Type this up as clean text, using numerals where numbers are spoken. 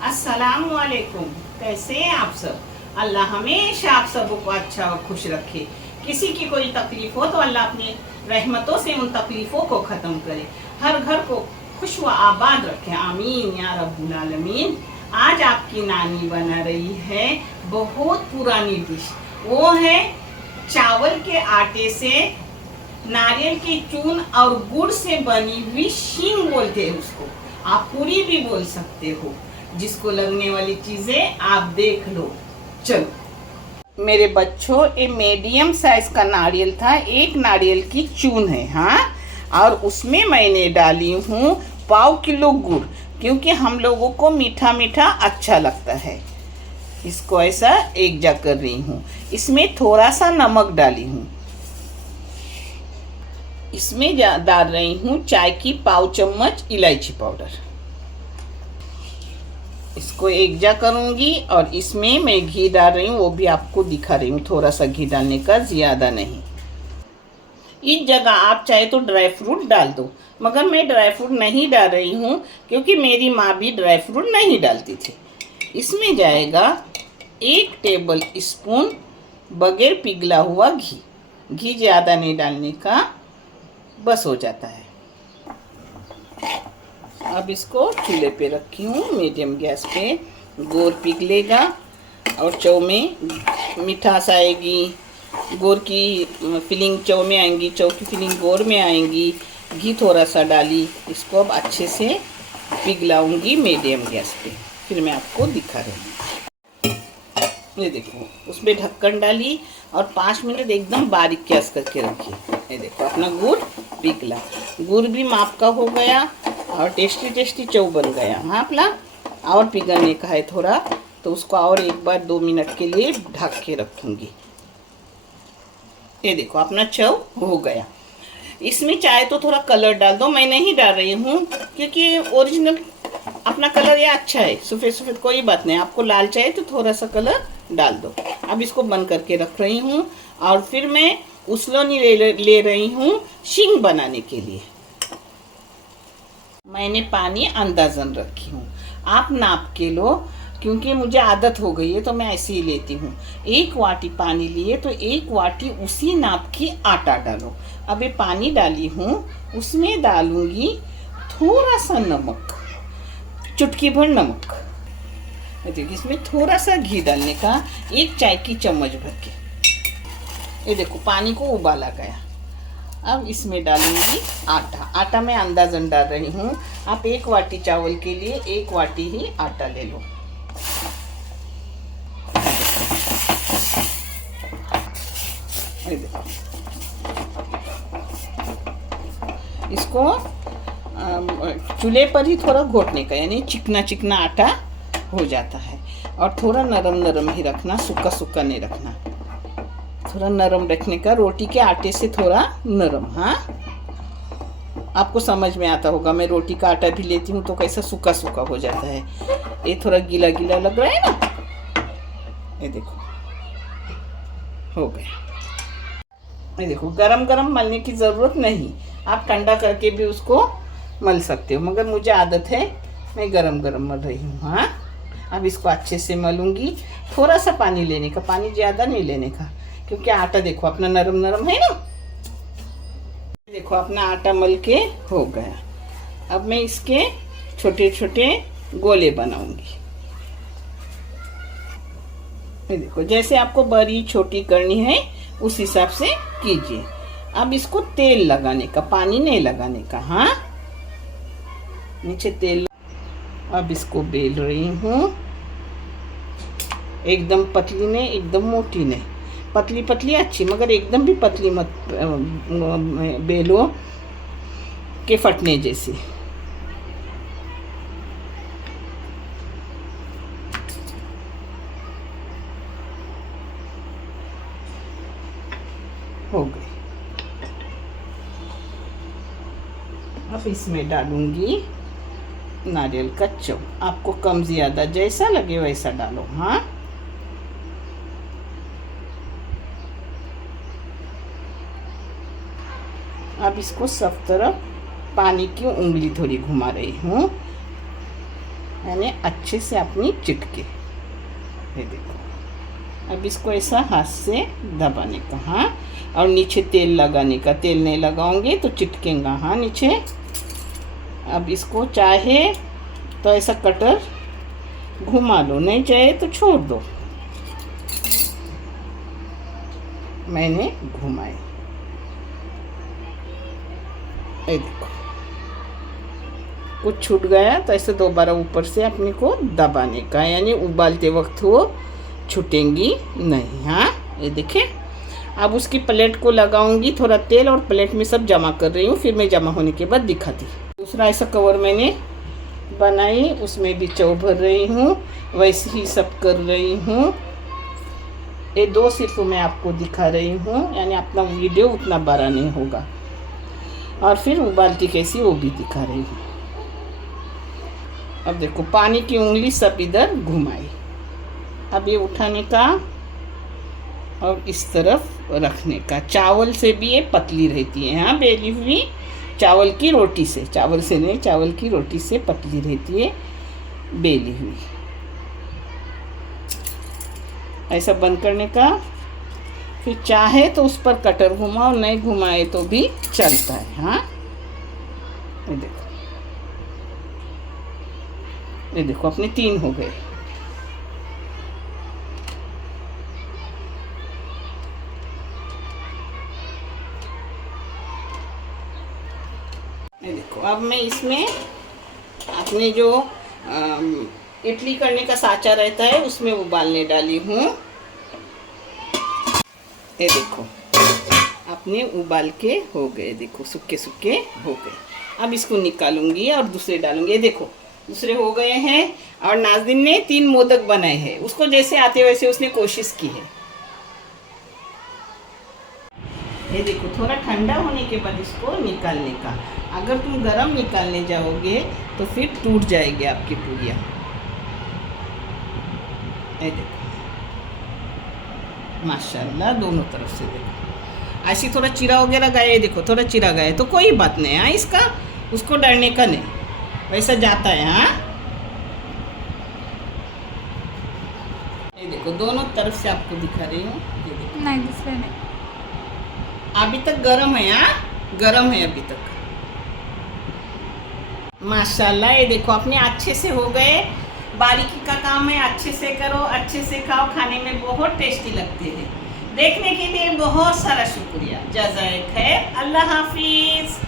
अस्सलाम वालेकुम। कैसे हैं आप सब। अल्लाह हमेशा आप सबको अच्छा और खुश रखे। किसी की कोई तकलीफ हो तो अल्लाह अपनी रहमतों से उन तकलीफों को ख़त्म करे, हर घर को खुश व आबाद रखे, आमीन या रब्बुल आलमीन। आज आपकी नानी बना रही है बहुत पुरानी डिश। वो है चावल के आटे से नारियल की चून और गुड़ से बनी हुई शींग बोलते हैं उसको। आप पूरी भी बोल सकते हो। जिसको लगने वाली चीजें आप देख लो। चलो मेरे बच्चों, ये मीडियम साइज का नारियल था, एक नारियल की चून है। हाँ, और उसमें मैंने डाली हूँ 1/4 किलो गुड़, क्योंकि हम लोगों को मीठा मीठा अच्छा लगता है। इसको ऐसा एक जा कर रही हूँ। इसमें थोड़ा सा नमक डाली हूँ। इसमें डाल रही हूँ चाय की 1/4 चम्मच इलायची पाउडर। इसको एक जा करूँगी और इसमें मैं घी डाल रही हूँ, वो भी आपको दिखा रही हूँ। थोड़ा सा घी डालने का, ज़्यादा नहीं। इस जगह आप चाहे तो ड्राई फ्रूट डाल दो, मगर मैं ड्राई फ्रूट नहीं डाल रही हूँ क्योंकि मेरी माँ भी ड्राई फ्रूट नहीं डालती थी। इसमें जाएगा 1 टेबल स्पून बगैर पिघला हुआ घी। घी ज़्यादा नहीं डालने का, बस हो जाता है। अब इसको चूल्हे पे रखी हूँ मीडियम गैस पे। गुड़ पिघलेगा और चौ में मिठास आएगी, गुड़ की फीलिंग चौ में आएंगी, चौ की फीलिंग गुड़ में आएंगी। घी थोड़ा सा डाली, इसको अब अच्छे से पिघलाऊंगी मीडियम गैस पे। फिर मैं आपको दिखा रही हूँ। ये देखो, उसमें ढक्कन डाली और 5 मिनट एकदम बारीक गैस करके रखी। ये देखो अपना गुड़ पिघला, गुड़ भी माप का हो गया और टेस्टी टेस्टी चौ बन गया। हाँ अपना और पिघलने का है थोड़ा, तो उसको और एक बार 2 मिनट के लिए ढक के रखूँगी। ये देखो अपना चौ हो गया। इसमें चाहे तो थोड़ा कलर डाल दो, मैं नहीं डाल रही हूँ क्योंकि ओरिजिनल अपना कलर ये अच्छा है, सफ़ेद सफ़ेद कोई बात नहीं। आपको लाल चाहिए तो थोड़ा सा कलर डाल दो। अब इसको बंद करके रख रही हूँ और फिर मैं उसलोनी ले रही हूँ शींग बनाने के लिए। मैंने पानी अंदाजन रखी हूँ, आप नाप के लो, क्योंकि मुझे आदत हो गई है तो मैं ऐसे ही लेती हूँ। 1 वाटी पानी लिए तो 1 वाटी उसी नाप की आटा डालो। अब ये पानी डाली हूँ, उसमें डालूंगी थोड़ा सा नमक, चुटकी भर नमक। देखिए इसमें थोड़ा सा घी डालने का, 1 चाय की चम्मच भर के। ये देखो पानी को उबाला गया। अब इसमें डालूंगी आटा। आटा मैं अंदाजन डाल रही हूँ। आप 1 वाटी चावल के लिए 1 वाटी ही आटा ले लो। इसको चूल्हे पर ही थोड़ा घोटने का, यानी चिकना चिकना आटा हो जाता है। और थोड़ा नरम नरम ही रखना, सूखा सूखा नहीं रखना। थोड़ा नरम रखने का, रोटी के आटे से थोड़ा नरम। हाँ, आपको समझ में आता होगा। मैं रोटी का आटा भी लेती हूँ तो कैसा सूखा सूखा हो जाता है। ये थोड़ा गीला गीला लग रहा है ना। ये देखो हो गया। ये देखो, गरम गरम मलने की ज़रूरत नहीं, आप ठंडा करके भी उसको मल सकते हो, मगर मुझे आदत है मैं गरम गरम मल रही हूँ। हाँ, अब इसको अच्छे से मलूंगी। थोड़ा सा पानी लेने का, पानी ज़्यादा नहीं लेने का, क्योंकि आटा देखो अपना नरम नरम है ना। देखो अपना आटा मल के हो गया। अब मैं इसके छोटे छोटे गोले बनाऊंगी। ये देखो, जैसे आपको बड़ी छोटी करनी है उस हिसाब से कीजिए। अब इसको तेल लगाने का, पानी नहीं लगाने का। हाँ, नीचे तेल। अब इसको बेल रही हूँ, एकदम पतली नहीं, एकदम मोटी नहीं, पतली पतली अच्छी, मगर एकदम भी पतली मत बेलो के फटने जैसी। हो गई। अब इसमें डालूंगी नारियल का चौ। आपको कम ज़्यादा जैसा लगे वैसा डालो। हाँ, अब इसको सब तरफ पानी की उंगली थोड़ी घुमा रही हूँ। यानी अच्छे से अपनी चिटके। ये देखो, अब इसको ऐसा हाथ से दबाने का, हाँ, और नीचे तेल लगाने का। तेल नहीं लगाओगे तो चिटकेगा, हाँ, नीचे। अब इसको चाहे तो ऐसा कटर घुमा लो, नहीं चाहे तो छोड़ दो। मैंने घुमाए, ये देखो, कुछ छूट गया तो ऐसे दोबारा ऊपर से अपने को दबाने का, यानी उबालते वक्त वो छूटेंगी नहीं। हाँ, ये देखें। अब उसकी प्लेट को लगाऊंगी थोड़ा तेल, और प्लेट में सब जमा कर रही हूँ, फिर मैं जमा होने के बाद दिखाती। दूसरा ऐसा कवर मैंने बनाई, उसमें भी चौ भर रही हूँ, वैसे ही सब कर रही हूँ। ये 2 सिर्फ मैं आपको दिखा रही हूँ, यानी अपना वीडियो उतना बड़ा नहीं होगा। और फिर उबालती कैसी वो भी दिखा रही हूँ। अब देखो, पानी की उंगली सब इधर घुमाई। अब ये उठाने का और इस तरफ रखने का। चावल से भी ये पतली रहती है, हाँ, बेली हुई चावल की रोटी से, चावल से नहीं, चावल की रोटी से पतली रहती है, बेली हुई। ऐसा बंद करने का। फिर चाहे तो उस पर कटर घुमाओ, नहीं घुमाए तो भी चलता है। हाँ, ये देखो, ये देखो, अपने 3 हो गए। ये देखो, अब मैं इसमें अपने जो इडली करने का साँचा रहता है उसमें उबालने डाली हूँ। ये देखो, अपने उबाल के हो गए, देखो, सूखे सूखे हो गए। अब इसको निकालूंगी और दूसरे डालूंगी। ये देखो, दूसरे हो गए हैं। और नाज़नीन ने 3 मोदक बनाए हैं, उसको जैसे आते वैसे उसने कोशिश की है। ये देखो, थोड़ा ठंडा होने के बाद इसको निकालने का। अगर तुम गरम निकालने जाओगे तो फिर टूट जाएगी आपकी पूरियाँ। ये देखो, माशाल्लाह, दोनों तरफ से देखो। ऐसी थोड़ा चिरा वगैरह गया, देखो, थोड़ा चिरा गया तो कोई बात नहीं है, इसका उसको डरने का नहीं, वैसा जाता है। हाँ, ये देखो, दोनों तरफ से आपको दिखा रही हूँ। ये देखो, नहीं, दूसरे नहीं, अभी तक गरम है। हाँ, गरम है अभी तक। माशाल्लाह, ये देखो, अपने अच्छे से हो गए। बारीकी का काम है, अच्छे से करो, अच्छे से खाओ, खाने में बहुत टेस्टी लगते हैं। देखने के लिए बहुत सारा शुक्रिया। जज़ाए खैर, अल्लाह हाफिज़।